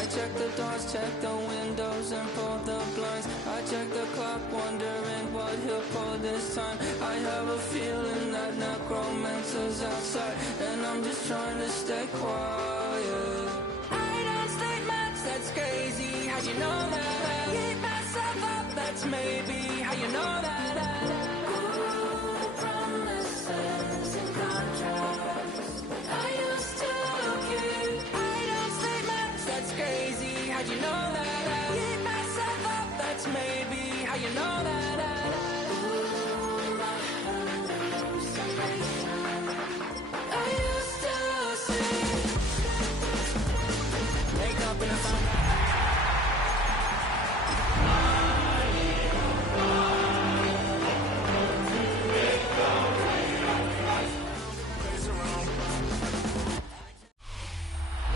I check the doors, check the windows, and pull the blinds. I check the clock, wondering what he'll pull this time. I have a feeling that necromancer's outside, and I'm just trying to stay quiet. I don't state much, that's crazy. How'd you know that? I keep myself up, that's maybe how you know that. Ooh, promises and contracts. I used to keep. I don't state much, that's crazy. How'd you know that? I keep myself up, that's maybe how you know that. Ooh, my hallucination. I used to see. Wake up in a sun.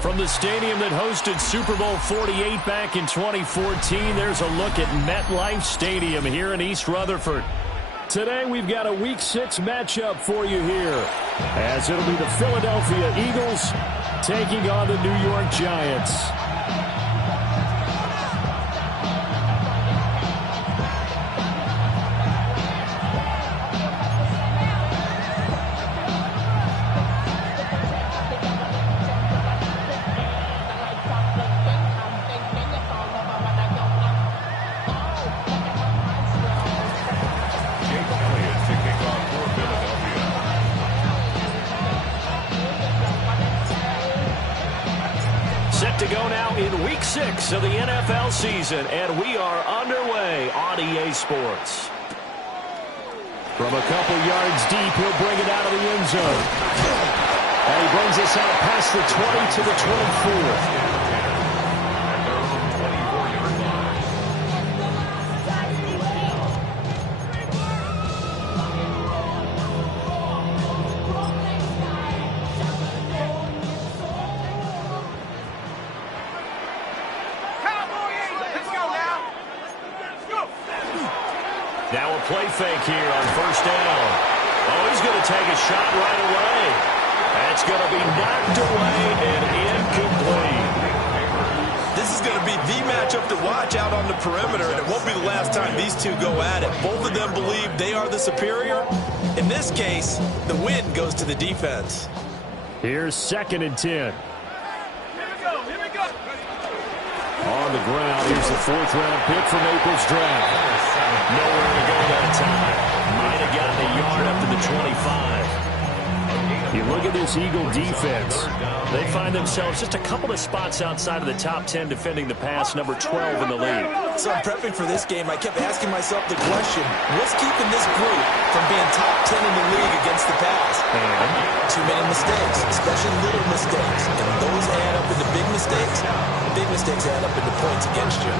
From the stadium that hosted Super Bowl 48 back in 2014, there's a look at MetLife Stadium here in East Rutherford. Today we've got a Week 6 matchup for you here, as it'll be the Philadelphia Eagles taking on the New York Giants. To go now in Week 6 of the NFL season, and we are underway on EA Sports. From a couple yards deep, he'll bring it out of the end zone. And he brings us out past the 20 to the 24. Now a play fake here on first down. Oh, he's going to take a shot right away. That's going to be knocked away and incomplete. This is going to be the matchup to watch out on the perimeter, and it won't be the last time these two go at it. Both of them believe they are the superior. In this case, the win goes to the defense. Here's 2nd and 10. On the ground, here's the 4th-round pick from April's draft. Nowhere to go that time. Might have gotten a yard up to the 25. You look at this Eagle defense. They find themselves just a couple of spots outside of the top 10 defending the pass, number 12 in the league. So I'm prepping for this game. I kept asking myself the question, what's keeping this group from being top 10 in the league against the pass? And too many mistakes, especially little mistakes. And those add up into big mistakes. Big mistakes add up into points against you.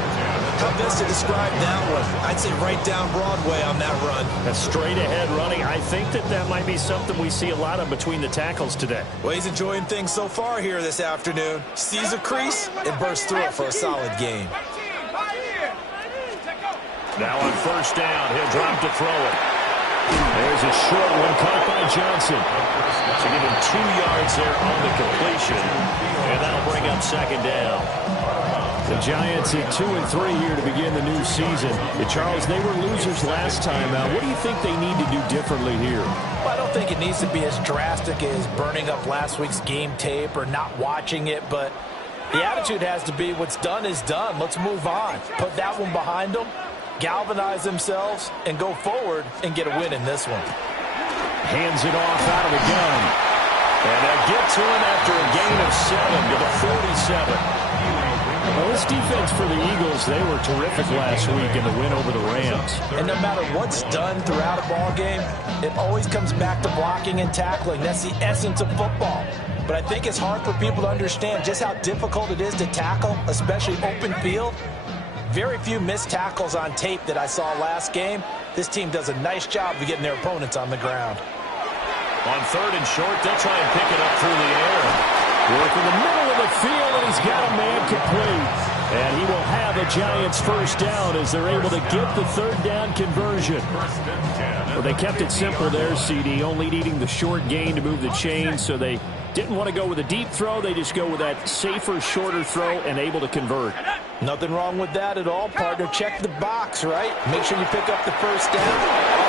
How best to describe that one? I'd say right down Broadway on that run. A straight-ahead running. I think that might be something we see a lot of between the tackles today. Well, he's enjoying things so far here this afternoon. Sees a crease and bursts through it for a solid game. Now on first down, he'll drop to throw it. There's a short one caught by Johnson. To give him 2 yards there on the completion. And that'll bring up 2nd down. The Giants at 2-3 here to begin the new season. Charles, they were losers last time out. What do you think they need to do differently here? Well, I don't think it needs to be as drastic as burning up last week's game tape or not watching it, but the attitude has to be what's done is done. Let's move on. Put that one behind them, galvanize themselves, and go forward and get a win in this one. Hands it off out of the gun. And they'll get to him after a gain of 7 to the 47. Well, this defense for the Eagles, they were terrific last week in the win over the Rams. And no matter what's done throughout a ball game, it always comes back to blocking and tackling. That's the essence of football. But I think it's hard for people to understand just how difficult it is to tackle, especially open field. Very few missed tackles on tape that I saw last game. This team does a nice job of getting their opponents on the ground. On 3rd and short, they'll try and pick it up through the air. Work in the middle of the field, and he's got a man complete. And he will have a Giants first down as they're able to get the third down conversion. Well, they kept it simple there, CD, only needing the short gain to move the chain, so they didn't want to go with a deep throw. They just go with that safer, shorter throw and able to convert. Nothing wrong with that at all, partner. Check the box, right? Make sure you pick up the first down.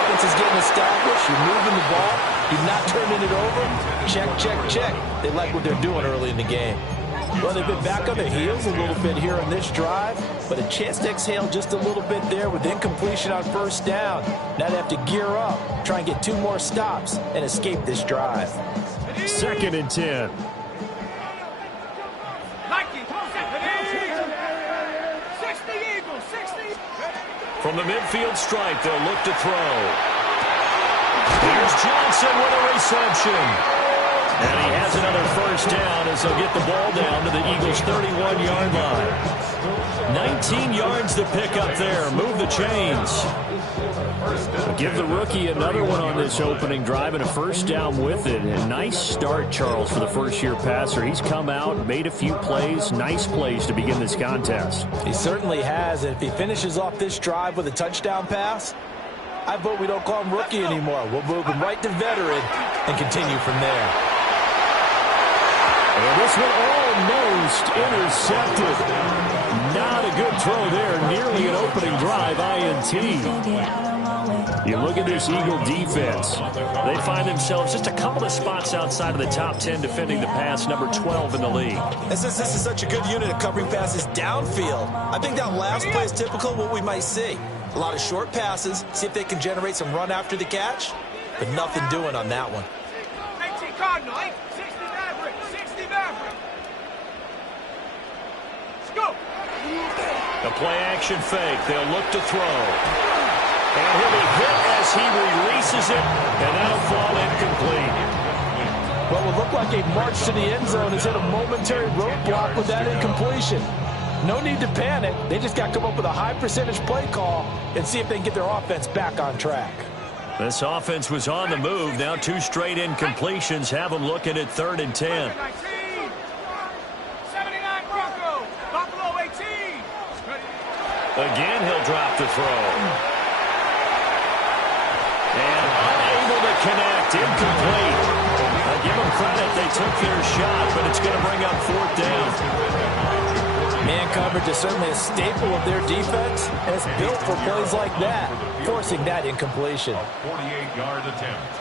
Offense is getting established. You're moving the ball. You're not turning it over. Check, check, check. They like what they're doing early in the game. Well, they've been back on their heels a little bit here on this drive, but a chance to exhale just a little bit there with incompletion on first down. Now they have to gear up, try and get 2 more stops, and escape this drive. 2nd and 10. From the midfield stripe, they'll look to throw. Here's Johnson with a reception. And he has another first down as they'll get the ball down to the Eagles' 31-yard line. 19 yards to pick up there. Move the chains. Give the rookie another one on this opening drive and a first down with it. A nice start, Charles, for the first-year passer. He's come out, made a few plays, nice plays to begin this contest. He certainly has. And if he finishes off this drive with a touchdown pass, I vote we don't call him rookie anymore. We'll move him right to veteran and continue from there. And this one almost intercepted. Not a good throw there. Nearly an opening drive, INT. You look at this Eagle defense. They find themselves just a couple of spots outside of the top 10 defending the pass, number 12 in the league. And since this is such a good unit of covering passes downfield, I think that last play is typical of what we might see. A lot of short passes, see if they can generate some run after the catch, but nothing doing on that one. 19 Cardinal, 60 Maverick, 60 Maverick. Let's go. The play-action fake. They'll look to throw. And he'll be hit as he releases it, and that'll fall incomplete. What will look like a march to the end zone is hit a momentary roadblock with that incompletion. No need to panic. They just got to come up with a high-percentage play call and see if they can get their offense back on track. This offense was on the move. Now 2 straight incompletions have them looking at 3rd and 10. 79 Bronco, Buffalo 18. Again, he'll drop the throw. And unable to connect, incomplete. I give them credit, they took their shot, but it's going to bring up 4th down. Man coverage is certainly a staple of their defense, and it's built for plays like that, forcing that incompletion. 48-yard attempt.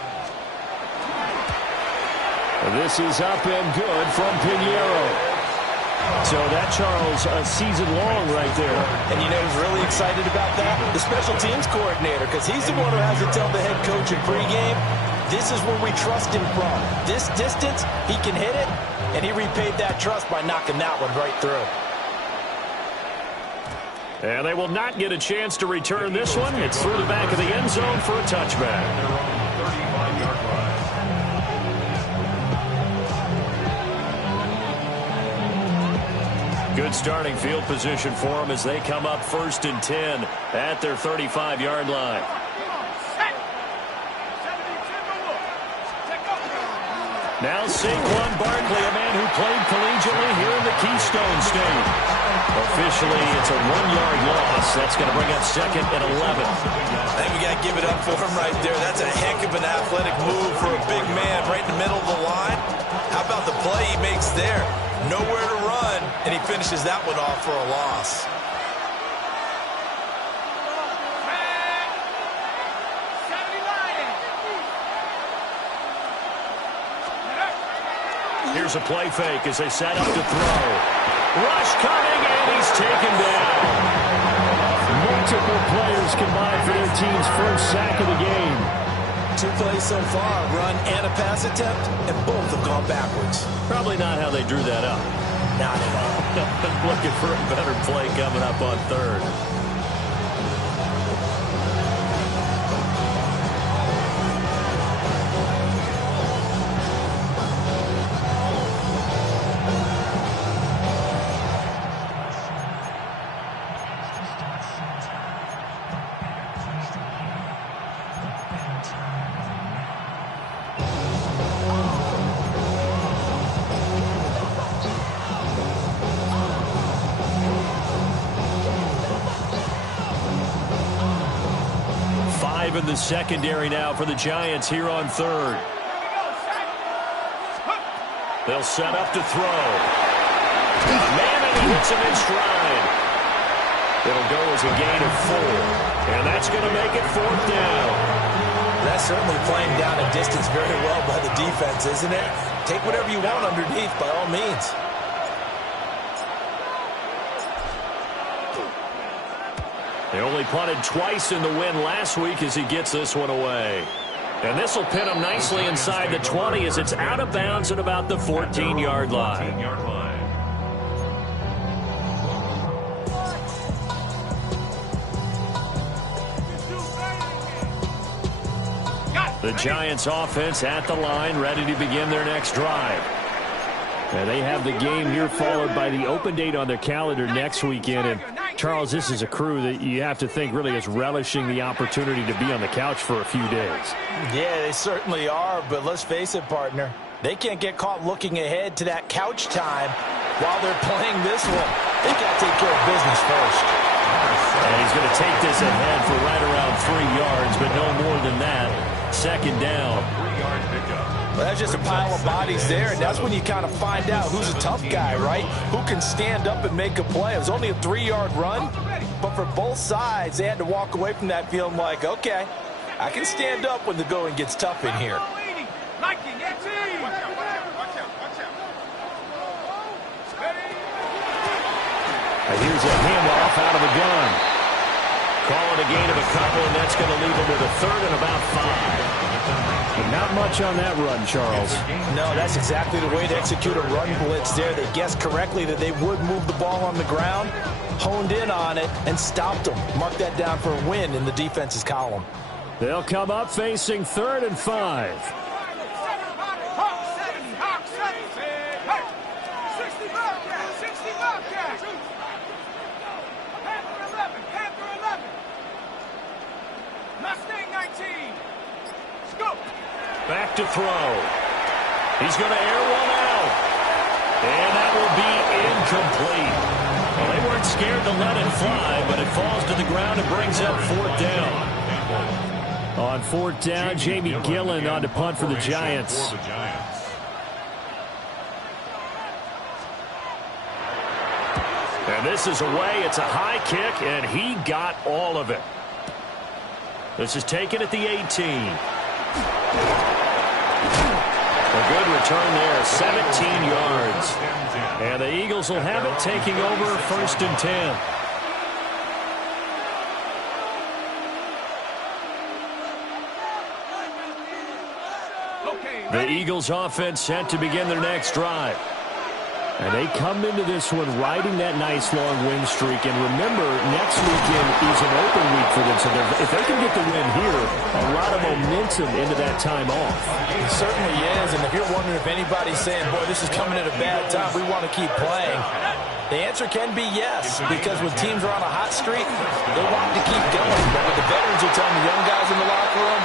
This is up and good from Pinheiro. So that, Charles, a season long right there. And you know who's really excited about that? The special teams coordinator, because he's the one who has to tell the head coach in pregame, this is where we trust him from. This distance, he can hit it, and he repaid that trust by knocking that one right through. And they will not get a chance to return this one. It's through the back of the end zone for a touchback. 35-yard line. Good starting field position for them as they come up 1st and 10 at their 35-yard line. Now Saquon Barkley, a man who played collegiately here in the Keystone State. Officially, it's a 1-yard loss. That's going to bring up 2nd and 11. I think we got to give it up for him right there. That's a heck of an athletic move for a big man right in the middle of the line. How about the play he makes there? Nowhere to run, and he finishes that one off for a loss. Here's a play fake as they set up to throw. Rush coming, and he's taken down. Multiple players combined for their team's first sack of the game. 2 plays so far, run and a pass attempt, and both have gone backwards. Probably not how they drew that up. Not at all. Looking for a better play coming up on 3rd. given the secondary now for the Giants here on third. They'll set up to throw. Man, and he hits him in stride. It'll go as a gain of 4. And that's going to make it 4th down. That's certainly playing down a distance very well by the defense, isn't it? Take whatever you want underneath, by all means. They only punted twice in the win last week as he gets this one away. And this will pin him nicely inside the 20 as it's out of bounds at about the 14-yard line. The Giants offense at the line, ready to begin their next drive. And they have the game here followed by the open date on their calendar next weekend. And Charles, this is a crew that you have to think really is relishing the opportunity to be on the couch for a few days. Yeah, they certainly are, but let's face it, partner. They can't get caught looking ahead to that couch time while they're playing this one. They got to take care of business first. And he's going to take this ahead for right around 3 yards, but no more than that. 2nd down. Well, that's just a pile of bodies there, and that's when you kind of find out who's a tough guy, right? Who can stand up and make a play. It was only a 3-yard run, but for both sides, they had to walk away from that feeling like, okay, I can stand up when the going gets tough in here. And here's a handoff out of the gun. Call it a gain of a couple, and that's going to leave them with a 3rd and about 5. But not much on that run, Charles. No, that's exactly the way to execute a run blitz there. They guessed correctly that they would move the ball on the ground, honed in on it, and stopped them. Mark that down for a win in the defense's column. They'll come up facing 3rd and 5. Back to throw. He's going to air one out. And that will be incomplete. Well, they weren't scared to let it fly, but it falls to the ground and brings up 4th down. On 4th down, Jamie Gillen on to punt for the Giants. And this is away. It's a high kick, and he got all of it. This is taken at the 18. A good return there, 17 yards. And the Eagles will have it, taking over 1st and 10. The Eagles offense set to begin their next drive. And they come into this one riding that nice long win streak. And remember, next weekend is an open week for them. So if they can get the win here, a lot of momentum into that time off. It certainly is. And if you're wondering if anybody's saying, boy, this is coming at a bad time, we want to keep playing, the answer can be yes. Because when teams are on a hot streak, they want to keep going. But what the veterans are telling the young guys in the locker room,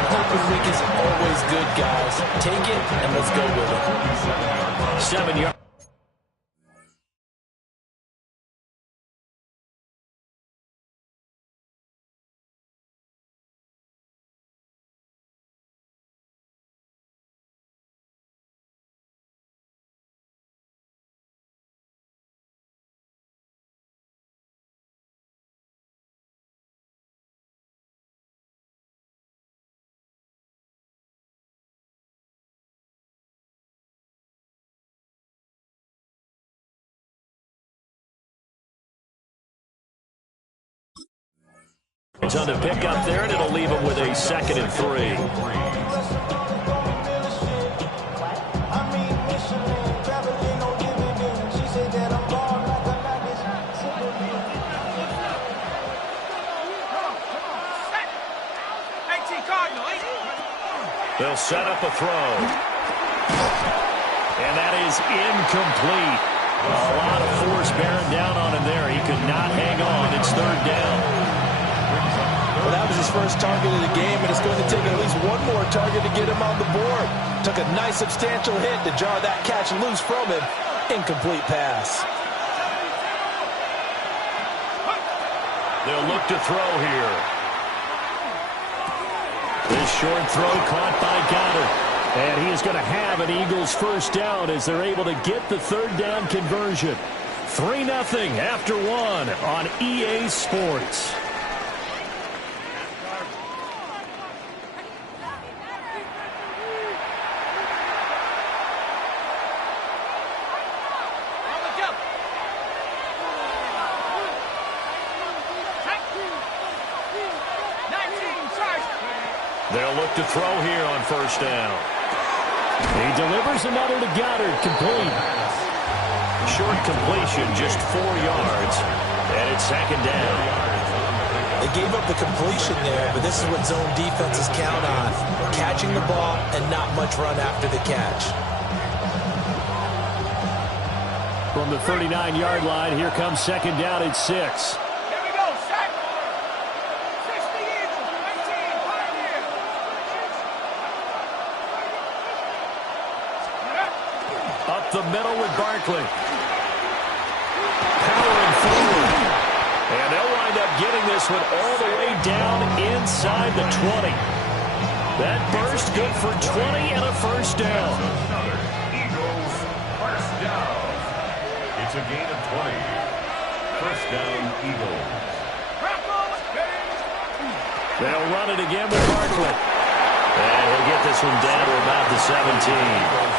an open week is always good, guys. Take it and let's go with it. 7 yards. It's on the pick up there, and it'll leave him with a 2nd and 3. They'll set up a throw. And that is incomplete. A lot of force bearing down on him there. He could not hang on. It's 3rd down. Well, that was his first target of the game, and it's going to take at least one more target to get him on the board. Took a nice substantial hit to jar that catch loose from him. Incomplete pass. They'll look to throw here. short throw caught by Goddard. And he is going to have an Eagles first down as they're able to get the third down conversion. 3-0 after one on EA Sports. They'll look to throw here on first down. He delivers another to Goddard, complete. Short completion, just 4 yards, and it's second down. They gave up the completion there, but this is what zone defenses count on. Catching the ball and not much run after the catch. From the 39-yard line, here comes second down at 6. The middle with Barkley. Powering forward. And they'll wind up getting this one all the way down inside the 20. That burst good for 20 and a first down. Eagles first down. It's a gain of 20. First down, Eagles. They'll run it again with Barkley. And he'll get this one down to about the 17.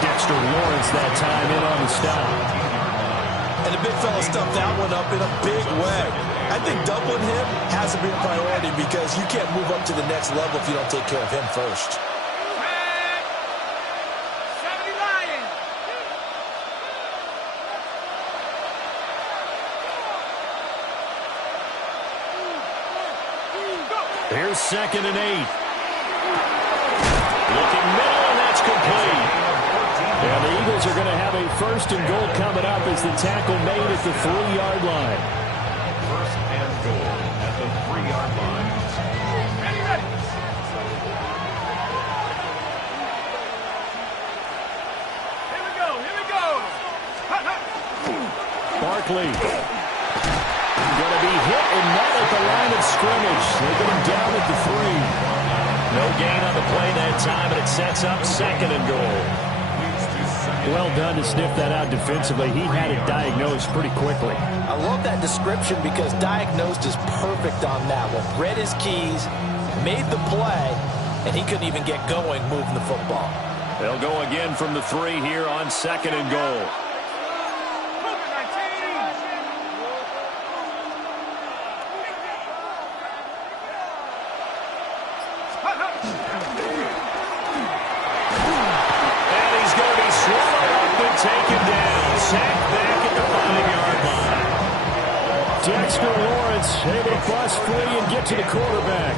Dexter Lawrence that time in on the stop. And the big fella stuffed that one up in a big way. I think doubling him has to be a priority because you can't move up to the next level if you don't take care of him first. Here's 2nd and 8. Looking middle, and that's complete. And the Eagles are going to have a first and goal coming up as the tackle made at the 3-yard line. First and goal at the 3-yard line. Ready. Here we go. Barkley. Going to be hit and not at the line of scrimmage. They get him down at the 3. No gain on the play that time, and it sets up 2nd and goal. Well done to sniff that out defensively. He had it diagnosed pretty quickly. I love that description because diagnosed is perfect on that one. Read his keys, made the play, and he couldn't even get going moving the football. They'll go again from the 3 here on 2nd and goal. Taken down, sacked back at the 5-yard line. Dexter Lawrence able to bust free and get to the quarterback.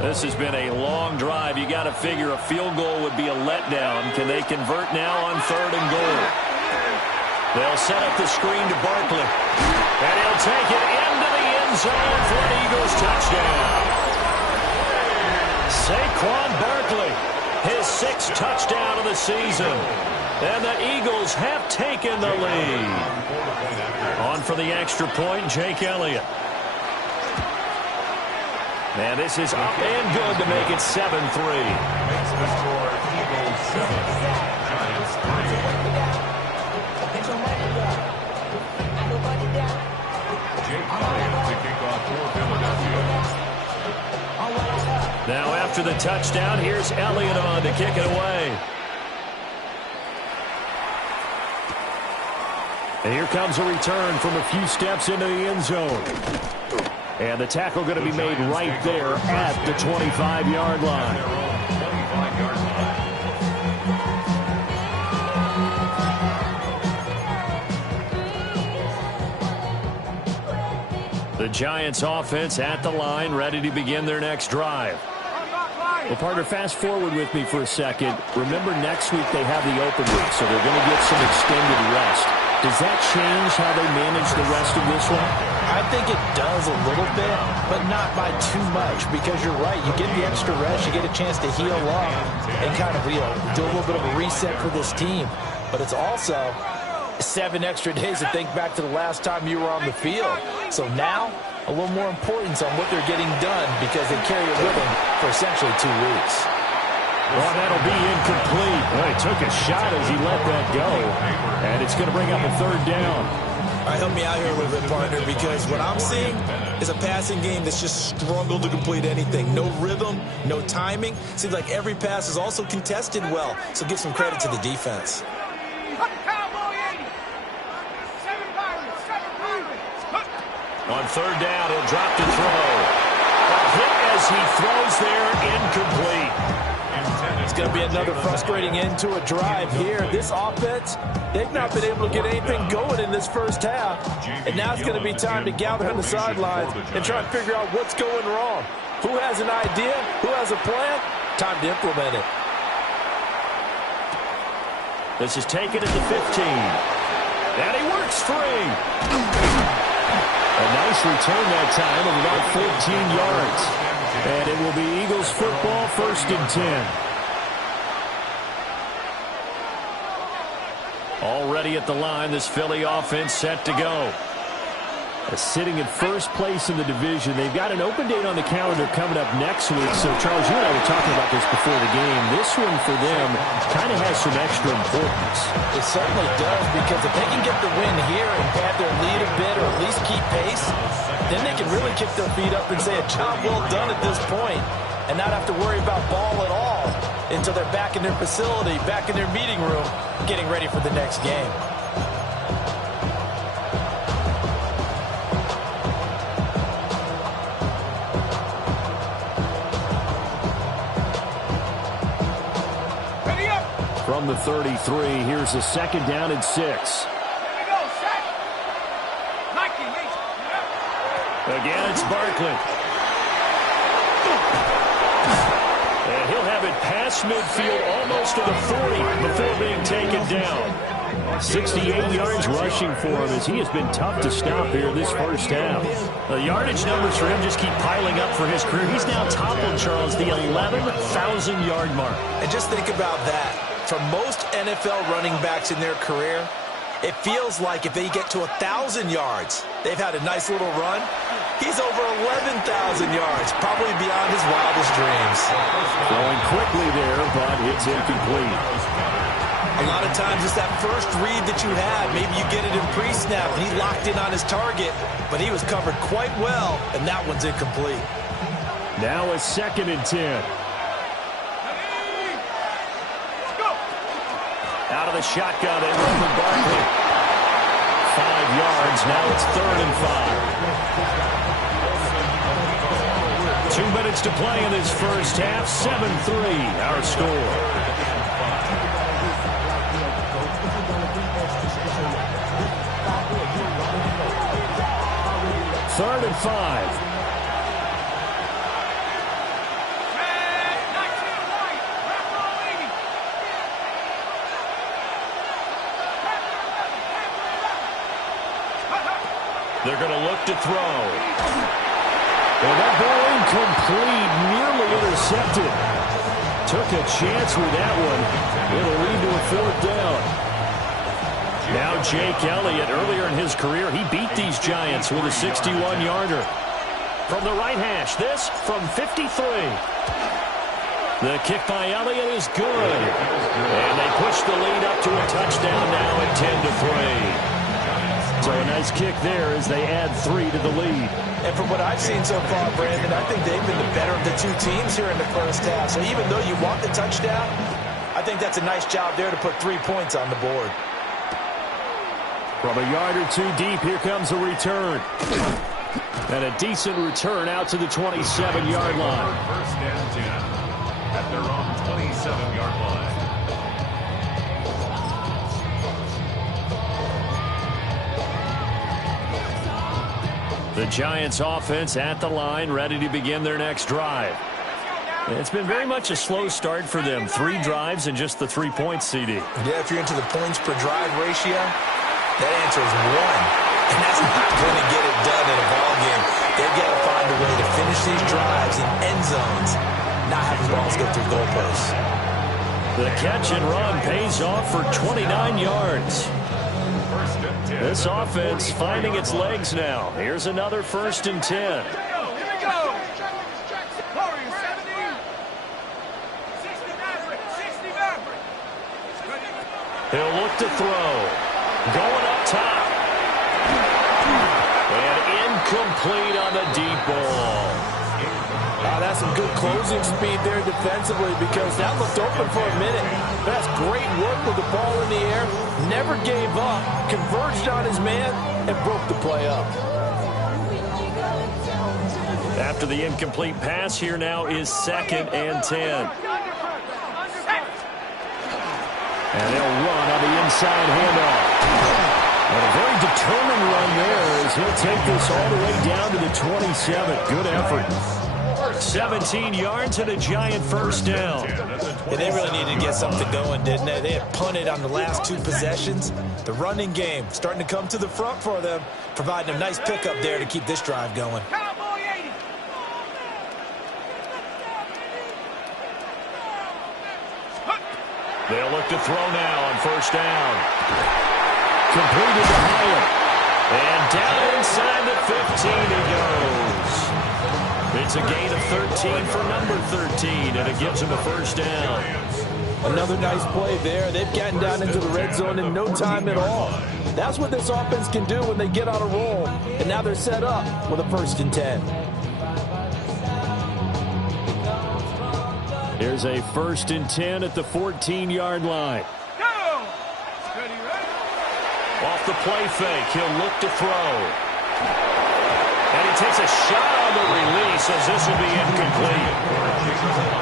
This has been a long drive. You got to figure a field goal would be a letdown. Can they convert now on 3rd and goal? They'll set up the screen to Barkley. And he'll take it into the end zone for an Eagles touchdown. Saquon Barkley, his 6th touchdown of the season. And the Eagles have taken the lead. On for the extra point, Jake Elliott. And this is up and good to make it 7-3. Makes the score Eagles 7, Giants 3. Jake Elliott to kick off for Philadelphia. Now after the touchdown, here's Elliott on to kick it away. And here comes a return from a few steps into the end zone. And the tackle going to be made right there at the 25-yard line. The Giants offense at the line, ready to begin their next drive. Well, partner, fast forward with me for a second. Remember, next week they have the open week, so they're going to get some extended rest. Does that change how they manage the rest of this one? I think it does a little bit, but not by too much, because you're right. You get the extra rest, you get a chance to heal up and kind of, do a little bit of a reset for this team. But it's also 7 extra days to think back to the last time you were on the field. So now, a little more importance on what they're getting done because they carry it with them for essentially 2 weeks. Well, that'll be incomplete. Well, he took a shot as he let that go, and it's going to bring up a 3rd down. All right, help me out here a little bit, partner, because what I'm seeing is a passing game that's just struggled to complete anything. No rhythm, no timing. Seems like every pass is also contested well, so give some credit to the defense. On 3rd down, he'll drop to throw. A hit as he throws there, incomplete. It's going to be another frustrating end to a drive here. This offense, they've not been able to get anything going in this first half. And now it's going to be time to gather on the sidelines and try and figure out what's going wrong. Who has an idea? Who has a plan? Time to implement it. This is taken at the 15. And he works free. A nice return that time of about 14 yards. And it will be Eagles football, 1st and 10. Already at the line, this Philly offense set to go. Sitting in 1st place in the division. They've got an open date on the calendar coming up next week. So, Charles, you and I were talking about this before the game. This one for them kind of has some extra importance. It certainly does, because if they can get the win here and pad their lead a bit or at least keep pace, then they can really kick their feet up and say a job well done at this point and not have to worry about ball at all until they're back in their facility, back in their meeting room, getting ready for the next game. From the 33, here's a 2nd down and 6. Again, it's Barkley. And he'll have it past midfield almost to the 40 before being taken down. 68 yards rushing for him as he has been tough to stop here this first half. The yardage numbers for him just keep piling up for his career. He's now toppled, Charles, the 11,000-yard mark. And just think about that. For most NFL running backs in their career, it feels like if they get to 1,000 yards, they've had a nice little run. He's over 11,000 yards, probably beyond his wildest dreams. Going quickly there, but it's incomplete. A lot of times it's that first read that you have. Maybe you get it in pre-snap, and he locked in on his target, but he was covered quite well, and that one's incomplete. Now a 2nd and 10. Out of the shotgun, they run for Barkley. 5 yards, now it's 3rd and 5. 2 minutes to play in this first half, 7-3, our score. Third and 5. They're going to look to throw. And that ball incomplete, nearly intercepted. Took a chance with that one. It'll lead to a 4th down. Now Jake Elliott, earlier in his career, he beat these Giants with a 61-yarder. From the right hash, this from 53. The kick by Elliott is good. And they push the lead up to a touchdown now at 10-3. So a nice kick there as they add 3 to the lead. And from what I've seen so far, Brandon, I think they've been the better of the 2 teams here in the first half. So even though you want the touchdown, I think that's a nice job there to put 3 points on the board. From a yard or 2 deep, here comes a return. And a decent return out to the 27-yard line. 1st and 10 at their own 27-yard line. The Giants offense at the line, ready to begin their next drive. It's been very much a slow start for them. 3 drives and just the 3 points, CD. Yeah, if you're into the points per drive ratio, That answer is one. And that's not going to get it done in a ball game. They've got to find a way to finish these drives in end zones, not having balls go through goalposts. The catch and run pays off for 29 yards. This offense finding its legs now. Here's another 1st and 10. Here we go. Warriors 70. 60 Maverick. 60 Maverick. He'll look to throw. Going up top. And incomplete on the deep ball. That's some good closing speed there defensively because that looked open for a minute. That's great work with the ball in the air. Never gave up. Converged on his man and broke the play up. After the incomplete pass, here now is 2nd and 10. And they'll run on the inside handoff. And a very determined run there as he'll take this all the way down to the 27. Good effort. 17 yards and a giant 1st down. Yeah, they really needed to get something going, didn't they? They had punted on the last 2 possessions. The running game starting to come to the front for them, providing a nice pickup there to keep this drive going. Cowboy 80. They'll look to throw now on 1st down. Completed to Hyatt. And down inside the 15 he goes. It's a gain of 13 for number 13, and it gives him a 1st down. Another nice play there. They've gotten down into the red zone in no time at all. That's what this offense can do when they get on a roll. And now they're set up with a 1st and 10. Here's a 1st and 10 at the 14-yard line. Go. Steady, ready. Off the play fake, he'll look to throw. And he takes a shot on the release as this will be incomplete.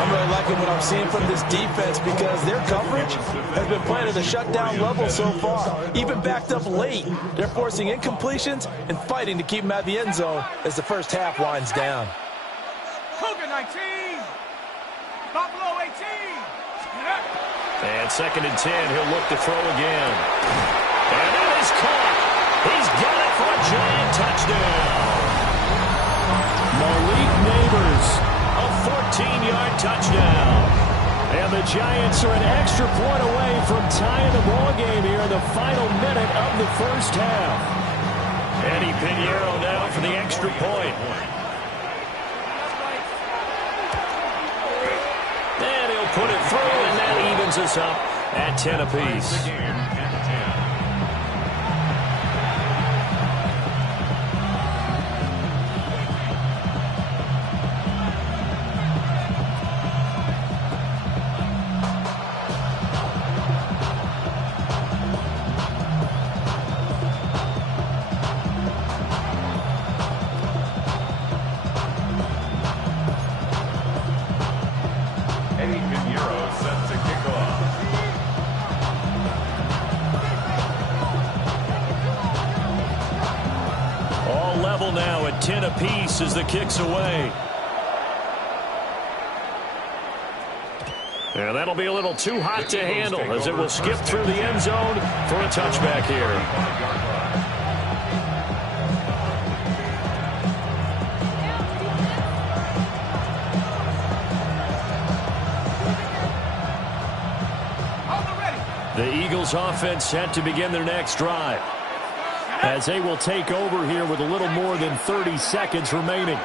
I'm really liking what I'm seeing from this defense because their coverage has been playing at a shutdown level so far. Even backed up late, they're forcing incompletions and fighting to keep them out of the end zone as the first half winds down. Cougar 19. Buffalo 18. And 2nd and 10, he'll look to throw again. And that is caught. He's got it for a giant touchdown. Malik Neighbors, a 14-yard touchdown. And the Giants are an extra point away from tying the ball game here in the final minute of the 1st half. Eddie Pinheiro now for the extra point. And he'll put it through, and that evens us up at 10 apiece. Now at 10 apiece as the kick's away. And that'll be a little too hot to handle as it will skip through the end zone for a touchback here. The Eagles offense set to begin their next drive, as they will take over here with a little more than 30 seconds remaining.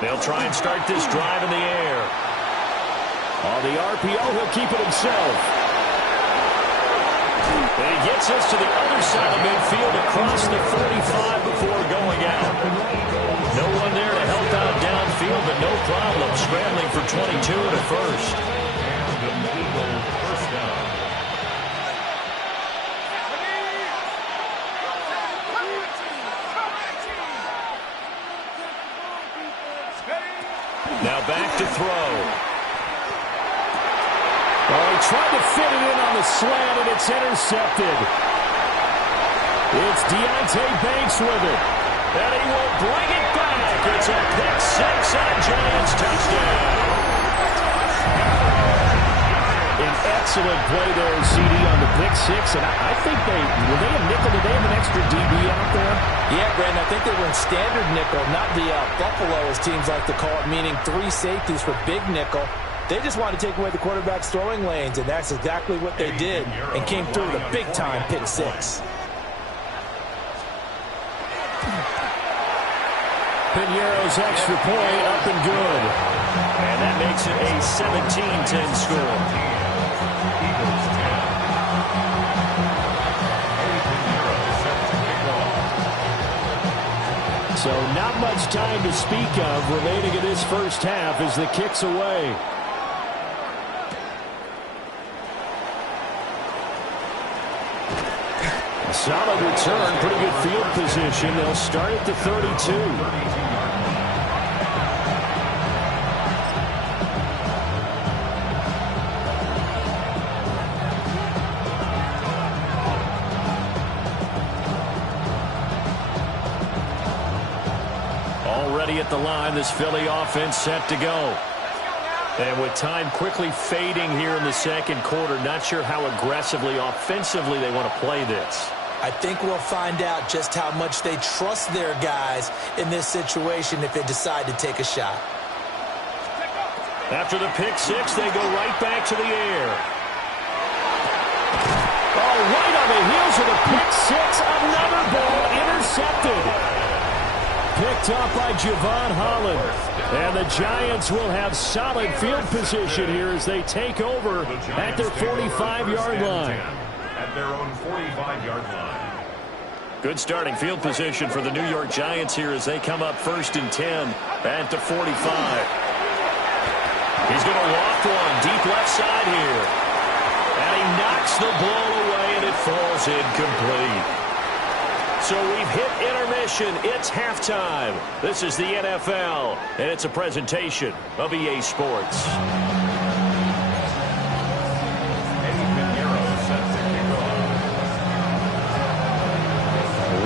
They'll try and start this drive in the air. On the RPO, he'll keep it himself. And he gets us to the other side of midfield across the 45 before going out. No one there to help out downfield, but no problem. Scrambling for 22 and a 1st. Now back to throw. Oh, he tried to fit it in on the slant, and it's intercepted. It's Deonte Banks with it. And he will bring it back. It's a pick six and a Giants touchdown. An excellent play there, CD, on the pick six. And I think were they a nickel? Did they have an extra DB out there? Yeah, Brandon, I think they were in standard nickel, not the Buffalo, as teams like to call it, meaning 3 safeties for big nickel. They just wanted to take away the quarterback's throwing lanes, and that's exactly what they did and came through with a big-time pick six. Piñeiro's extra point up and good. And that makes it a 17-10 score. So not much time to speak of remaining in this first half as the kick's away. A solid return, pretty good field position. They'll start at the 32. At the line, this Philly offense set to go. And with time quickly fading here in the second quarter, not sure how aggressively, offensively they want to play this. I think we'll find out just how much they trust their guys in this situation if they decide to take a shot. After the pick six, they go right back to the air. Oh, right on the heels of the pick six, another ball intercepted. Picked up by Javon Holland. And the Giants will have solid field position here as they take over at their 45-yard line. At their own 45-yard line. Good starting field position for the New York Giants here as they come up 1st and 10 at the 45. He's going to loft one deep left side here. And he knocks the ball away and it falls incomplete. So we've hit intermission. It's halftime. This is the NFL, and it's a presentation of EA Sports.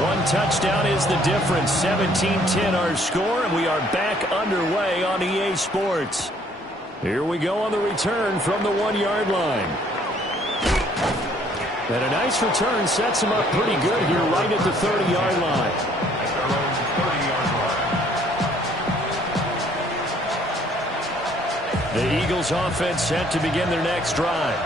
One touchdown is the difference. 17-10 our score, and we are back underway on EA Sports. Here we go on the return from the 1-yard line. And a nice return sets him up pretty good here right at the 30-yard line. The Eagles offense set to begin their next drive.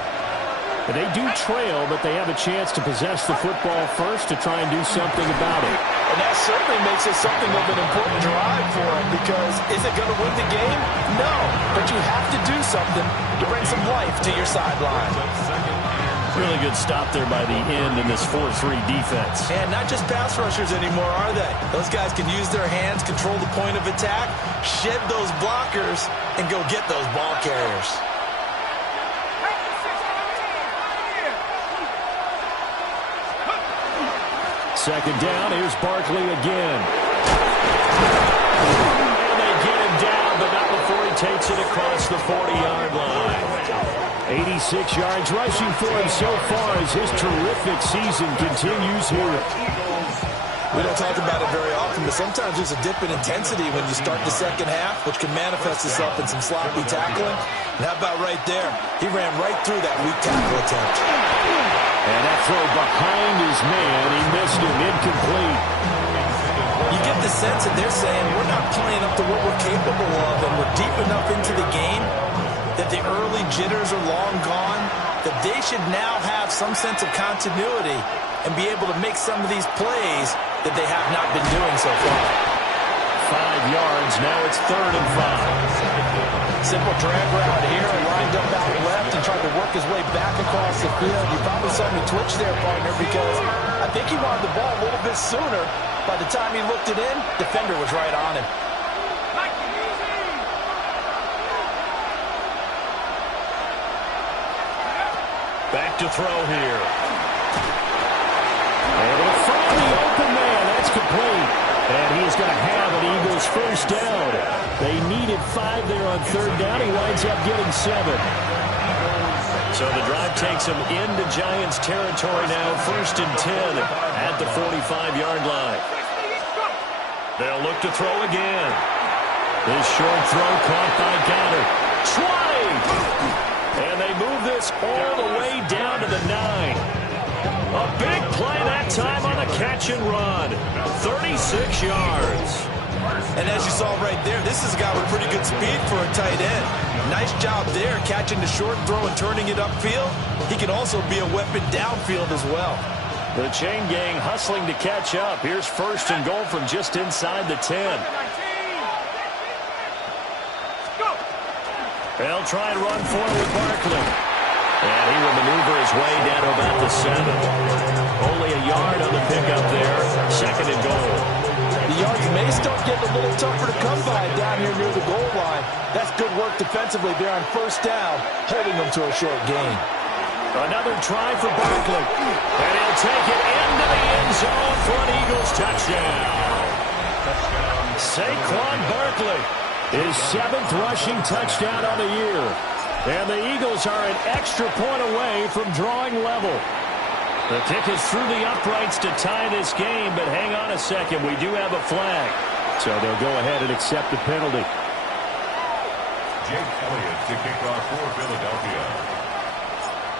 And they do trail, but they have a chance to possess the football first to try and do something about it. And that certainly makes it something of an important drive for them, because is it going to win the game? No, but you have to do something to bring some life to your sideline. Really good stop there by the end in this 4-3 defense. And not just pass rushers anymore, are they? Those guys can use their hands, control the point of attack, shed those blockers, and go get those ball carriers. Second down, here's Barkley again. And they get him down, but not before he takes it across the 40-yard line. 86 yards rushing for him so far as his terrific season continues here. We don't talk about it very often, but sometimes there's a dip in intensity when you start the second half, which can manifest itself in some sloppy tackling. And how about right there? He ran right through that weak tackle attempt. And that throw behind his man, he missed him, incomplete. You get the sense that they're saying we're not playing up to what we're capable of, and we're deep enough into the game that the early jitters are long gone, that they should now have some sense of continuity and be able to make some of these plays that they have not been doing so far. 5 yards, now it's 3rd and 5. Simple drag route here, lined up out left and tried to work his way back across the field. You probably saw me twitch there, partner, because I think he wanted the ball a little bit sooner. By the time he looked it in, defender was right on him. Back to throw here. And it'll find the open man. That's complete. And he is going to have an Eagles first down. They needed 5 there on 3rd down. He winds up getting 7. So the drive takes them into Giants territory now, 1st and 10 at the 45-yard line. They'll look to throw again. This short throw caught by Goddard. 20! And they move this all the way down to the 9. A big play that time on the catch and run. 36 yards. And as you saw right there, this is a guy with pretty good speed for a tight end. Nice job there, catching the short throw and turning it upfield. He can also be a weapon downfield as well. The chain gang hustling to catch up. Here's 1st and goal from just inside the 10. They'll try and run forward with Barkley. And he will maneuver his way down to about the 7. Only a yard on the pickup there. 2nd and goal. The yards may start getting a little tougher to come by down here near the goal line. That's good work defensively there on 1st down, holding them to a short gain. Another try for Barkley. And he'll take it into the end zone for an Eagles touchdown. Saquon Barkley, his 7th rushing touchdown on the year. And the Eagles are an extra point away from drawing level. The kick is through the uprights to tie this game, but hang on a second. We do have a flag. So they'll go ahead and accept the penalty. Jake Elliott to kick off for Philadelphia.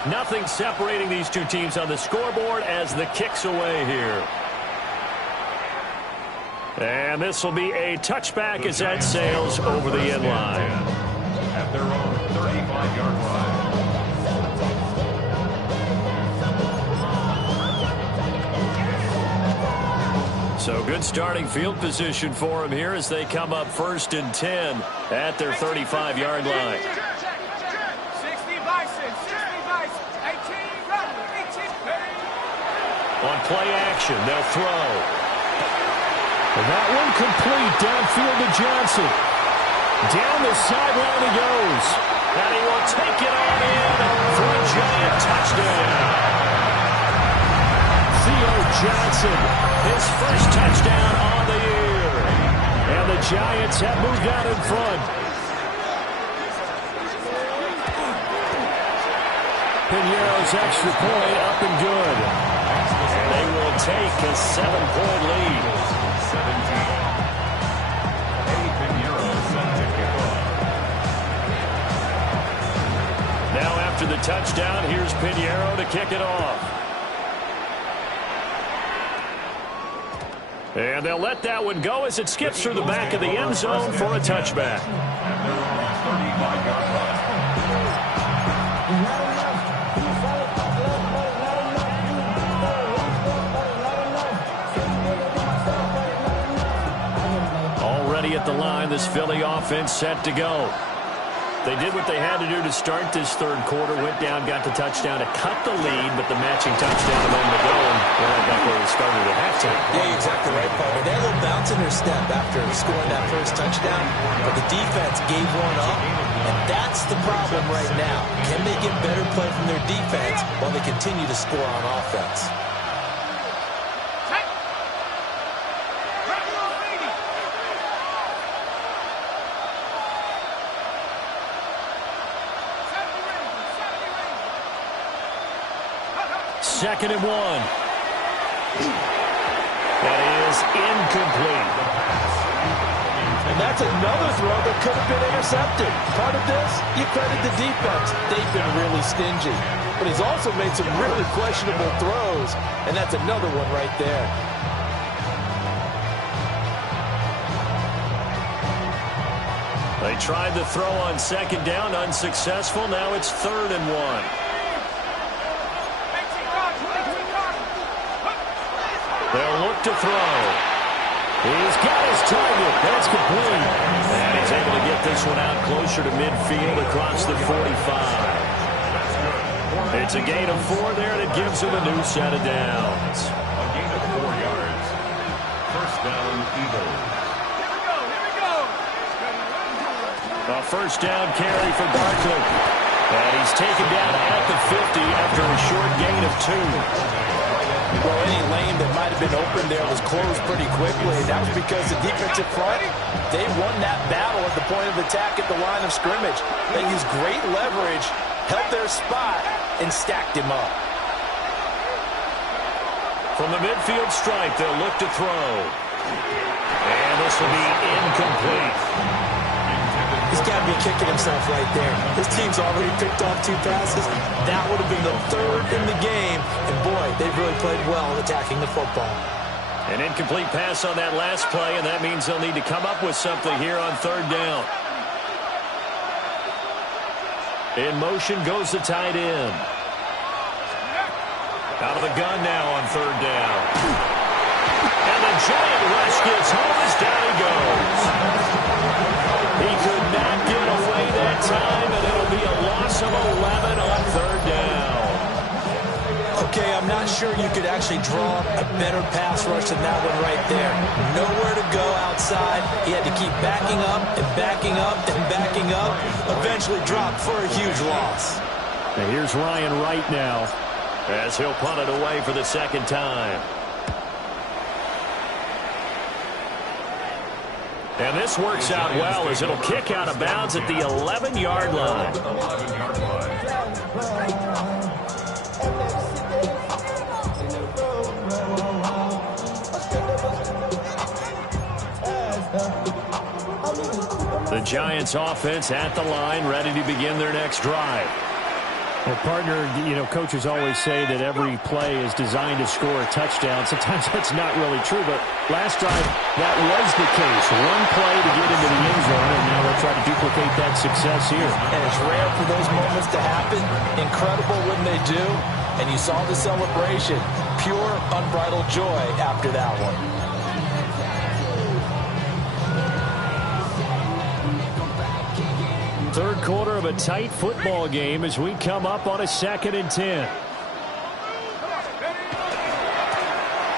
Nothing separating these two teams on the scoreboard as the kick's away here. And this will be a touchback as that sails over the end line. At their own 35-yard line. So good starting field position for them here as they come up 1st and 10 at their 35-yard line. 60 Bison, 60 Bison, 18 Rebel, 18 On play action, they'll throw. And that one complete downfield to Johnson. Down the sideline he goes. And he will take it on in for a Giant touchdown. Theo Johnson, his first touchdown on the year. And the Giants have moved out in front. Piñeiro's extra point up and good. And they will take a 7-point lead. 17. Now after the touchdown, here's Piñeiro to kick it off. And they'll let that one go as it skips through the back of the end zone for a touchback. Already at the line, this Philly offense set to go. They did what they had to do to start this third quarter, went down, got the touchdown to cut the lead, but the matching touchdown a moment ago, and we're right back where we started at halftime. Yeah, you're exactly right, partner. They had a little bounce in their step after scoring that first touchdown, but the defense gave one up, and that's the problem right now. Can they get better play from their defense while they continue to score on offense? Second and 1. That is incomplete. And that's another throw that could have been intercepted. Part of this, you credit the defense. They've been really stingy. But he's also made some really questionable throws, and that's another one right there. They tried the throw on second down, unsuccessful. Now it's 3rd and 1. They'll look to throw. He's got his target. That's complete. And he's able to get this one out closer to midfield across the 45. It's a gain of 4 there, and it gives him a new set of downs. A gain of 4 yards. First down, Eagles. Here we go. A first down carry for Barkley. And he's taken down at the 50 after a short gain of 2. Well, any lane that might have been open there was closed pretty quickly, and that was because the defensive front, they won that battle at the point of attack at the line of scrimmage. They used great leverage held their spot, and stacked him up. From the midfield stripe, they'll look to throw. And this will be incomplete. He's got to be kicking himself right there. His team's already picked off 2 passes. That would have been the 3rd in the game. And, boy, they've really played well attacking the football. An incomplete pass on that last play, and that means they'll need to come up with something here on 3rd down. In motion goes the tight end. Out of the gun now on 3rd down. And the giant rush gets home as down he goes. He could not get away that time, and it'll be a loss of 11 on 3rd down. Okay, I'm not sure you could actually draw a better pass rush than that one right there. Nowhere to go outside. He had to keep backing up and backing up and backing up. Eventually dropped for a huge loss. And here's Ryan Wright now, as he'll punt it away for the 2nd time. And this works out well as it'll kick out of bounds at the 11-yard line. The Giants offense at the line, ready to begin their next drive. Well, partner, coaches always say that every play is designed to score a touchdown. Sometimes that's not really true, but last drive, that was the case. One play to get into the end zone, and now they'll try to duplicate that success here. And it's rare for those moments to happen. Incredible when they do. And you saw the celebration. Pure, unbridled joy after that one. 3rd quarter of a tight football game as we come up on a 2nd and 10.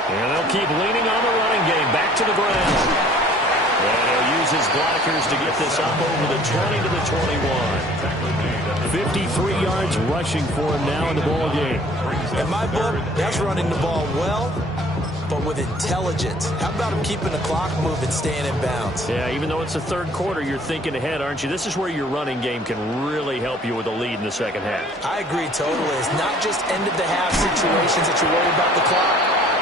And they'll keep leaning on the running game. Back to the ground. And he'll use his blockers to get this up over the 20 to the 21. 53 yards rushing for him now in the ball game. In my book, that's running the ball well, but with intelligence. How about him keeping the clock moving, staying in bounds? Yeah, even though it's the 3rd quarter, you're thinking ahead, aren't you? This is where your running game can really help you with a lead in the 2nd half. I agree totally. It's not just end-of-the-half situations that you're worried about the clock.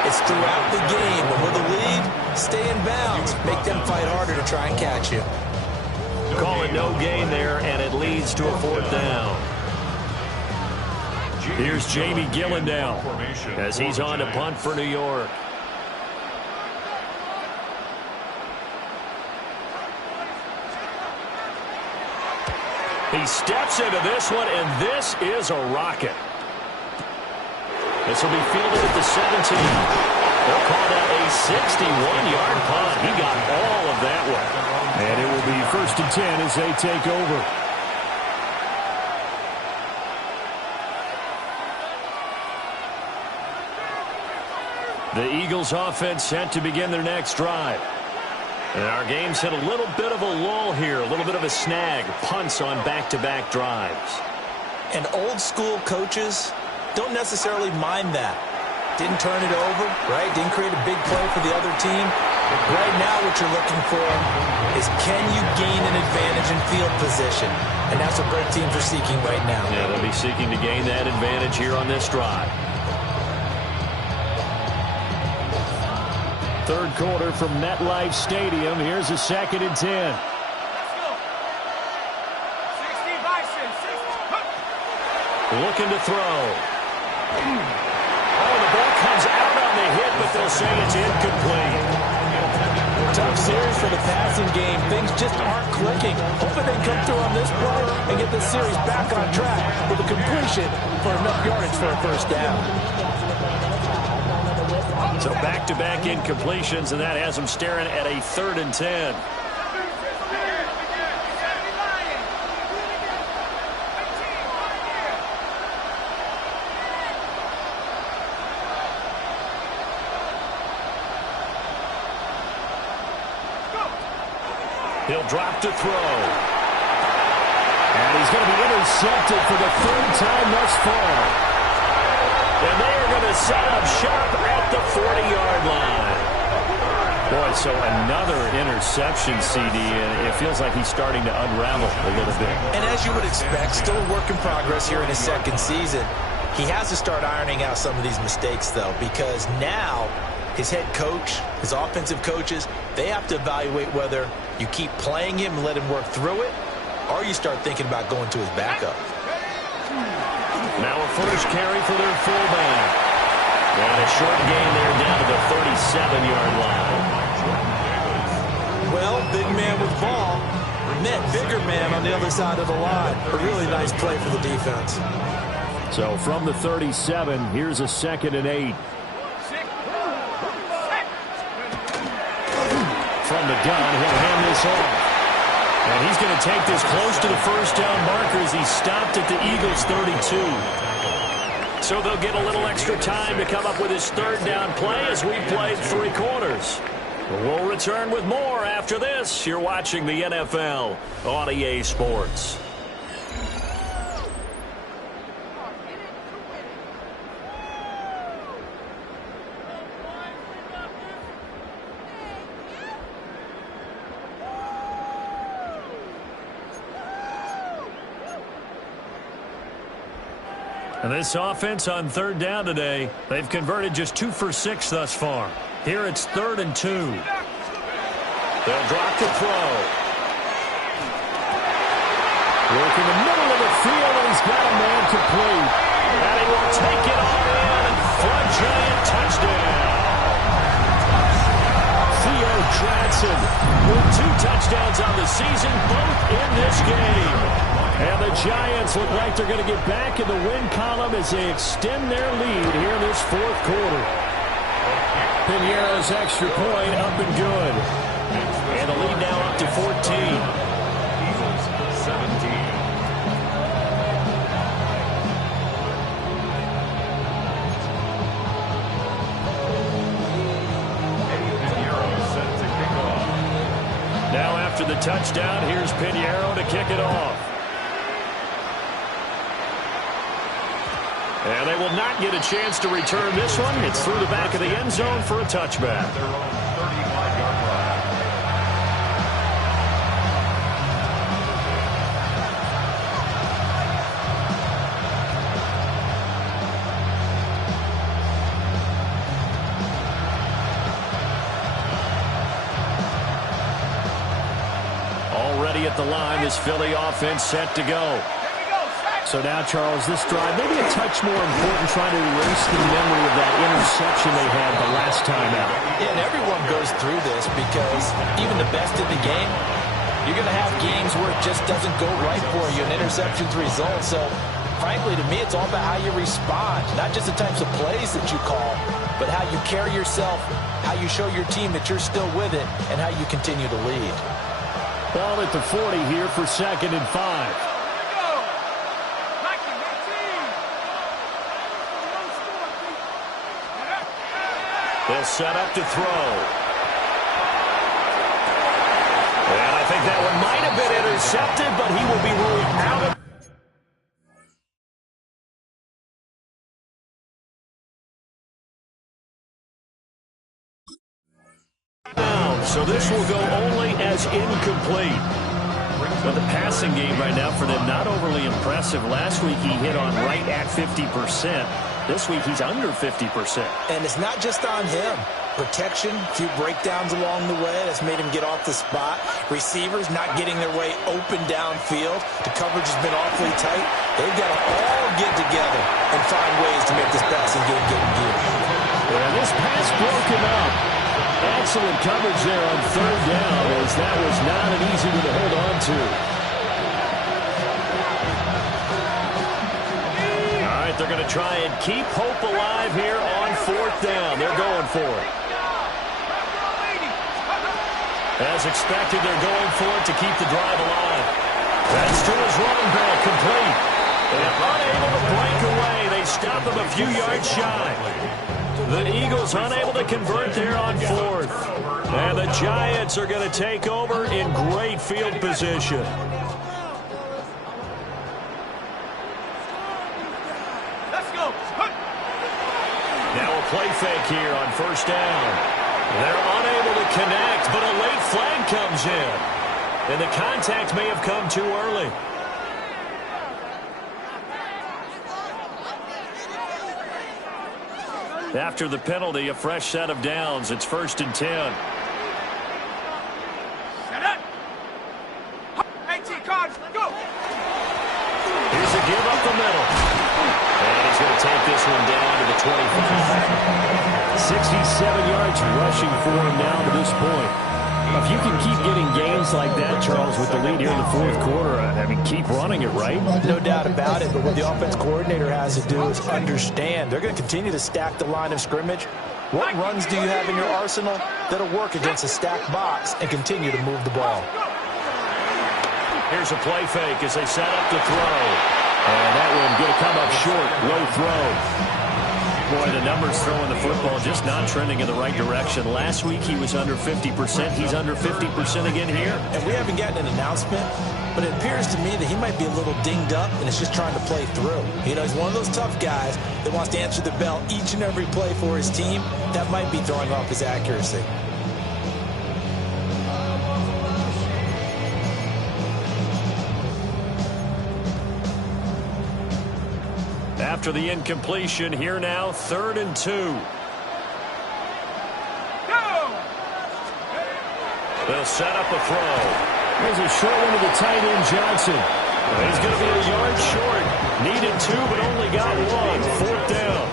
It's throughout the game. When we're the lead, stay in bounds. Make them fight harder to try and catch you. Call it no gain there, and it leads to a 4th down. Here's Jamie Gillendow as he's on to punt for New York. He steps into this one, and this is a rocket. This will be fielded at the 17. They'll call that a 61-yard punt. He got all of that one. And it will be 1st and 10 as they take over. The Eagles offense set to begin their next drive. And our game's hit a little bit of a lull here, a little bit of a snag. Punts on back-to-back drives. And old-school coaches don't necessarily mind that. Didn't turn it over, right? Didn't create a big play for the other team. Right now what you're looking for is can you gain an advantage in field position? And that's what both teams are seeking right now. Yeah, they'll be seeking to gain that advantage here on this drive. 3rd quarter from MetLife Stadium. Here's a 2nd and 10. Looking to throw. Oh, the ball comes out on the hit, but they'll say it's incomplete. Tough series for the passing game. Things just aren't clicking. Hoping they come through on this play and get the series back on track with a completion for enough yardage for a 1st down. So back-to-back incompletions, and that has them staring at a 3rd and 10. He'll drop to throw. And he's going to be intercepted for the 3rd time thus far. And they are going to set up shop at the 40-yard line. Well, Boy, so another interception, CD, and it feels like he's starting to unravel a little bit. And as you would expect, still a work in progress here in his second season. He has to start ironing out some of these mistakes, though, because now his head coach, his offensive coaches, they have to evaluate whether you keep playing him and let him work through it, or you start thinking about going to his backup. Now a first carry for their fullback. And a short gain there down to the 37-yard line. Well, big man with ball met bigger man on the other side of the line. A really nice play for the defense. So from the 37, here's a 2nd and 8. From the gun, he'll hand this off. And he's going to take this close to the first down marker as he stopped at the Eagles' 32. So they'll get a little extra time to come up with his third down play as we played 3 quarters. We'll return with more after this. You're watching the NFL on EA Sports. And this offense on 3rd down today, they've converted just 2 for 6 thus far. Here it's 3rd and 2. They'll drop to throw. Work in the middle of the field, and he's got a man complete. And he will take it all in for a giant touchdown. Theo Johnson with 2 touchdowns on the season, both in this game. And the Giants look like they're going to get back in the win column as they extend their lead here in this 4th quarter. Piñeiro's extra point up and good. And the lead now up to 14. Eagles 17. Eddie Piñeiro set to kick off. Now after the touchdown, here's Piñeiro to kick it off. And they will not get a chance to return this one. It's through the back of the end zone for a touchback. Their own 35-yard line. Already at the line, this Philly offense set to go. So now, Charles, this drive, maybe a touch more important, trying to erase the memory of that interception they had the last time out. Yeah, and everyone goes through this because even the best in the game, you're going to have games where it just doesn't go right for you, and interceptions result. So, frankly, to me, it's all about how you respond, not just the types of plays that you call, but how you carry yourself, how you show your team that you're still with it, and how you continue to lead. Ball at the 40 here for 2nd and 5. They'll set up to throw. And I think that one might have been intercepted, but he will be ruled out of so this will go only as incomplete. But the passing game right now for them, not overly impressive. Last week he hit on right at 50%. This week he's under 50%. And it's not just on him. Protection, a few breakdowns along the way. That's made him get off the spot. Receivers not getting their way open downfield. The coverage has been awfully tight. They've got to all get together and find ways to make this passing game get in gear. And this pass broken up. Excellent coverage there on 3rd down, as that was not an easy one to hold on to. All right, they're going to try and keep hope alive here on 4th down. They're going for it. As expected, they're going for it to keep the drive alive. That's to his running back, complete. And unable to break away. They stop him a few yards shy. The Eagles unable to convert there on 4th. And the Giants are going to take over in great field position. Let's go. Now a play fake here on 1st down. They're unable to connect, but a late flag comes in. And the contact may have come too early. After the penalty, a fresh set of downs. It's 1st and 10. Set up. Hey, T-Card, go. Here's a give up the middle. And he's going to take this one down to the 25. 67 yards rushing for him now to this point. If you can keep getting gains like that, Charles, with the lead here in the 4th quarter, I mean, keep running it, right? No doubt about it, but what the offense coordinator has to do is understand. They're going to continue to stack the line of scrimmage. What runs do you have in your arsenal that'll work against a stacked box and continue to move the ball? Here's a play fake as they set up the throw. And that one going to come up short. Low throw. Boy, the numbers throwing the football just not trending in the right direction. Last week he was under 50%. He's under 50% again here. And we haven't gotten an announcement, but it appears to me that he might be a little dinged up and is just trying to play through. You know, he's one of those tough guys that wants to answer the bell each and every play for his team. That might be throwing off his accuracy. After the incompletion, here now, 3rd and 2. Go. They'll set up a throw. There's a short one to the tight end, Johnson. He's going to be a yard short. Needed 2, but only got 1. 4th down.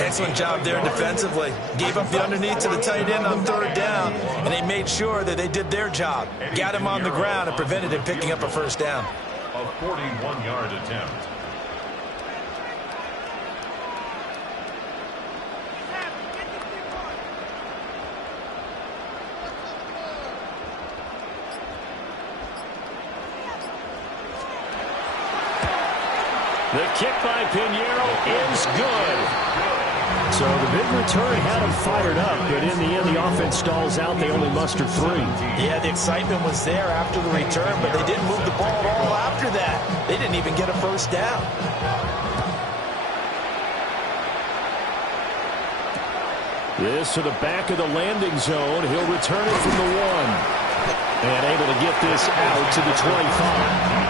Excellent job there defensively. Gave up the underneath to the tight end on 3rd down, and they made sure that they did their job. Got him on the ground and prevented him picking up a 1st down. A 41-yard attempt. The kick by Pinheiro is good. So the big return had them fired up, but in the end, the offense stalls out. They only mustered 3. Yeah, the excitement was there after the return, but they didn't move the ball at all after that. They didn't even get a 1st down. This to the back of the landing zone. He'll return it from the 1. And able to get this out to the 25.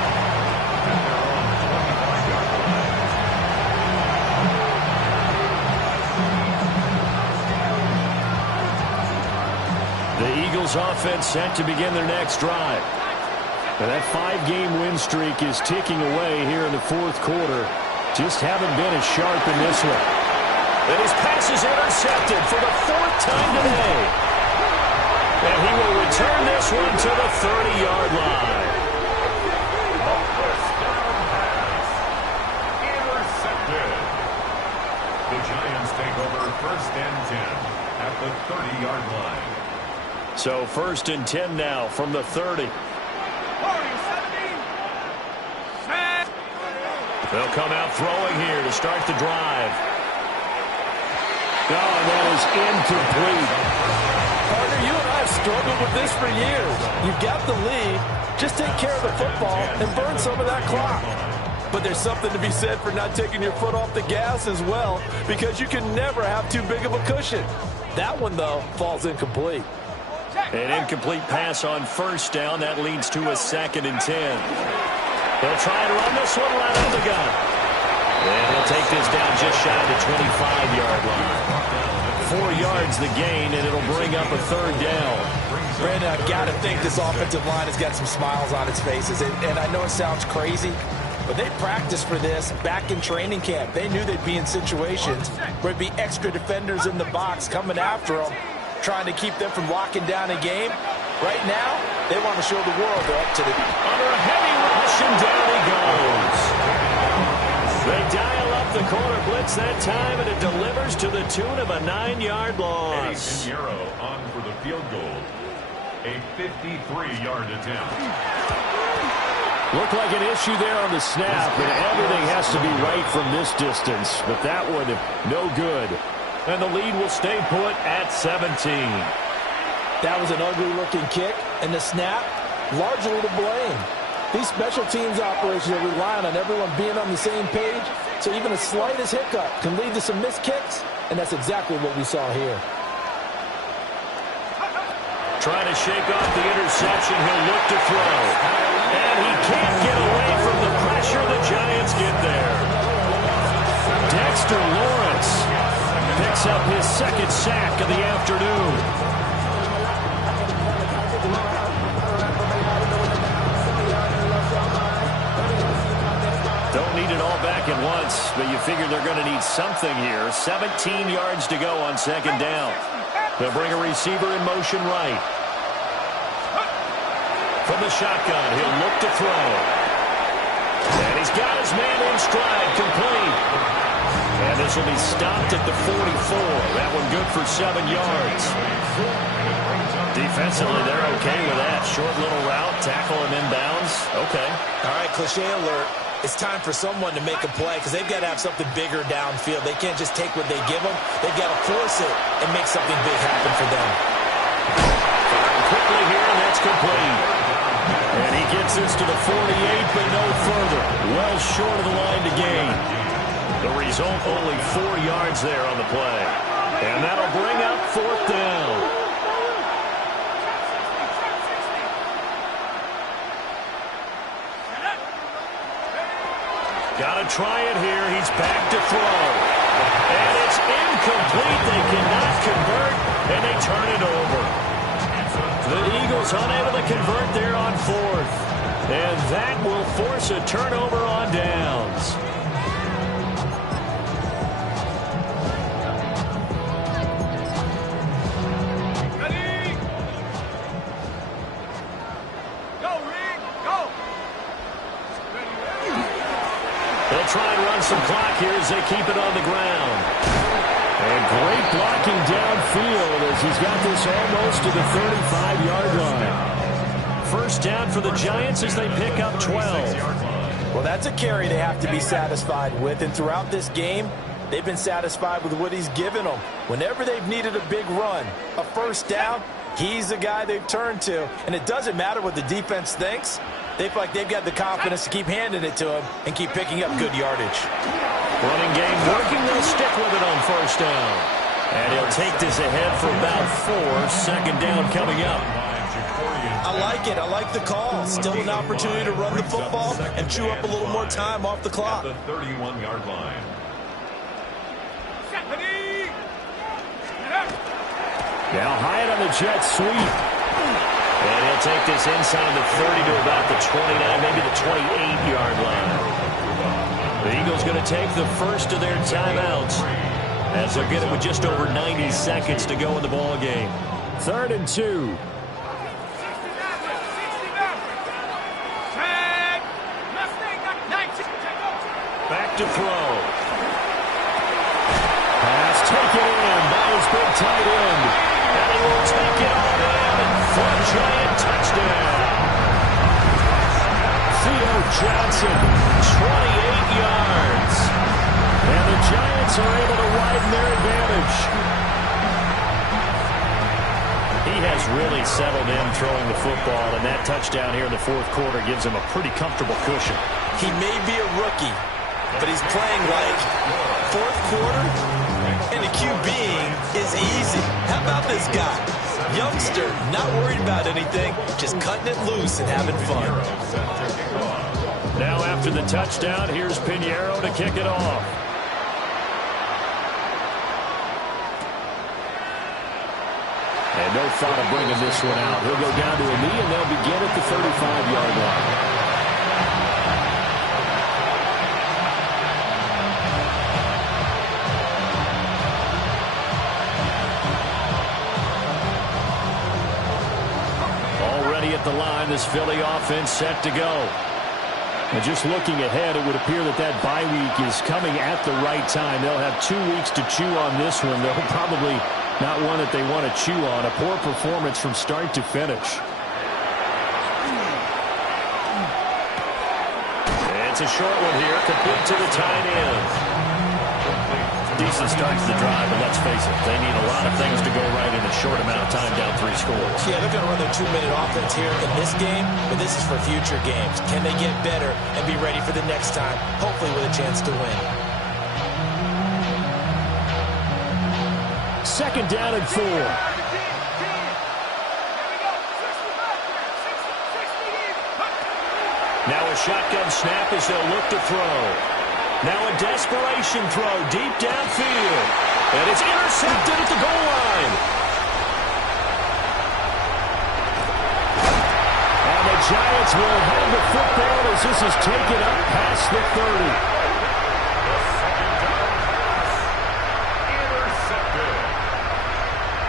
The Eagles offense set to begin their next drive. And that 5-game win streak is ticking away here in the 4th quarter. Just haven't been as sharp in this one. And his pass is intercepted for the 4th time today. And he will return this one to the 30-yard line. Intercepted. The Giants take over 1st and 10 at the 30-yard line. So 1st and 10 now from the 30. 40, 70. Set. They'll come out throwing here to start the drive. Oh, that is incomplete. Partner, you and I have struggled with this for years. You've got the lead. Just take care of the football and burn some of that clock. But there's something to be said for not taking your foot off the gas as well, because you can never have too big of a cushion. That one, though, falls incomplete. An incomplete pass on 1st down. That leads to a 2nd and 10. They'll try and run this one right out of the gun. And he'll take this down just shy of the 25-yard line. 4 yards the gain, and it'll bring up a 3rd down. Brandon, I've got to think this offensive line has got some smiles on its faces. And I know it sounds crazy, but they practiced for this back in training camp. They knew they'd be in situations where there'd be extra defenders in the box coming after them, trying to keep them from locking down a game. Right now, they want to show the world they're up to the... Under a heavy rush, and down he goes. They dial up the corner blitz that time, and it delivers to the tune of a 9-yard loss. Eddie Pinheiro on for the field goal. A 53-yard attempt. Looked like an issue there on the snap, and everything has to be right from this distance. But that one, no good. And the lead will stay put at 17. That was an ugly-looking kick, and the snap, largely to blame. These special teams operations are relying on everyone being on the same page, so even the slightest hiccup can lead to some missed kicks, and that's exactly what we saw here. Trying to shake off the interception. He'll look to throw. And he can't get away from the pressure. The Giants get there. Dexter Lawrence picks up his second sack of the afternoon. Don't need it all back at once, but you figure they're going to need something here. 17 yards to go on second down. They'll bring a receiver in motion right. From the shotgun, he'll look to throw. And he's got his man in stride, complete. And this will be stopped at the 44. That one good for 7 yards. Defensively, they're okay with that. Short little route, tackle him inbounds. Okay. All right, cliche alert. It's time for someone to make a play because they've got to have something bigger downfield. They can't just take what they give them. They've got to force it and make something big happen for them. Firing quickly here, and that's complete. And he gets this to the 48, but no further. Well short of the line to gain. The result, only 4 yards there on the play. And that'll bring up fourth down. Got to try it here. He's back to throw. And it's incomplete. They cannot convert, and they turn it over. The Eagles unable to convert there on fourth. And that will force a turnover on downs. Ready? Go, Reed, go! They'll try and run some clock here as they keep it on the ground. And great blocking downfield as he's got this almost to the 35-yard line. First down for the Giants as they pick up 12. Well, that's a carry they have to be satisfied with. And throughout this game, they've been satisfied with what he's given them. Whenever they've needed a big run, a first down, he's the guy they've turned to. And it doesn't matter what the defense thinks. They feel like they've got the confidence to keep handing it to him and keep picking up good yardage. Running game working. They'll stick with it on first down. And he'll take this ahead for about 4. Second down coming up. I like it. I like the call. Still an opportunity to run the football and chew up a little more time off the clock. At the 31-yard line. Now Hyatt on the jet sweep. And he'll take this inside the 30 to about the 29, maybe the 28-yard line. The Eagles going to take the first of their timeouts as they'll get it with just over 90 seconds to go in the ball game. 3rd and 2. Back to throw. Pass taken in by his big tight end. And he will take it all in for a Giant touchdown. Theo Johnson, 28 yards. and the Giants are able to widen their advantage. He has really settled in throwing the football, and that touchdown here in the fourth quarter gives him a pretty comfortable cushion. He may be a rookie, but he's playing like fourth quarter, and the QBing is easy. How about this guy? Youngster, not worried about anything, just cutting it loose and having fun. Now after the touchdown, here's Pinheiro to kick it off. And no thought of bringing this one out. He'll go down to a knee, and they'll begin at the 35-yard line. Already at the line, this Philly offense set to go. And just looking ahead, it would appear that that bye week is coming at the right time. They'll have 2 weeks to chew on this one. They'll probably not one that they want to chew on. A poor performance from start to finish. It's a short one here, complete to the tight end. Decent start to the drive, but let's face it, they need a lot of things to go right in a short amount of time, down 3 scores. Yeah, they're going to run their 2-minute offense here in this game, but this is for future games. Can they get better and be ready for the next time, hopefully with a chance to win? 2nd down and 4. a shotgun snap as they'll look to throw. Now a desperation throw deep downfield. And it's intercepted at the goal line. And the Giants will have the football as this is taken up past the 30.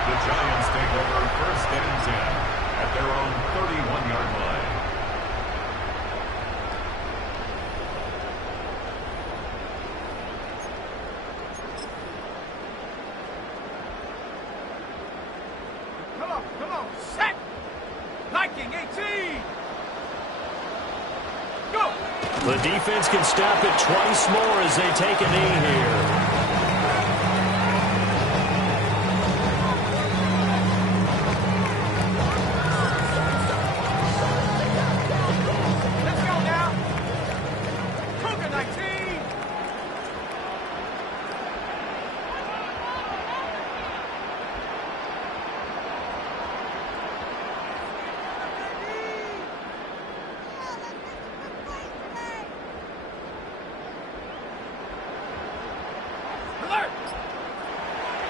The Giants take over first and 10 at their own 31-yard line. Come on, set! Liking 18! Go! The defense can stop it twice more as they take a knee here.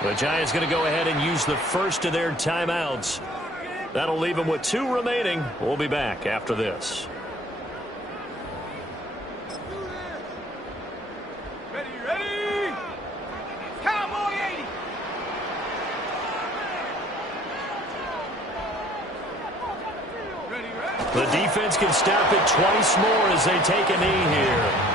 The Giants going to go ahead and use the first of their timeouts. That'll leave them with 2 remaining. We'll be back after this. Ready! Cowboy 80! Ready? The defense can stop it twice more as they take a knee here.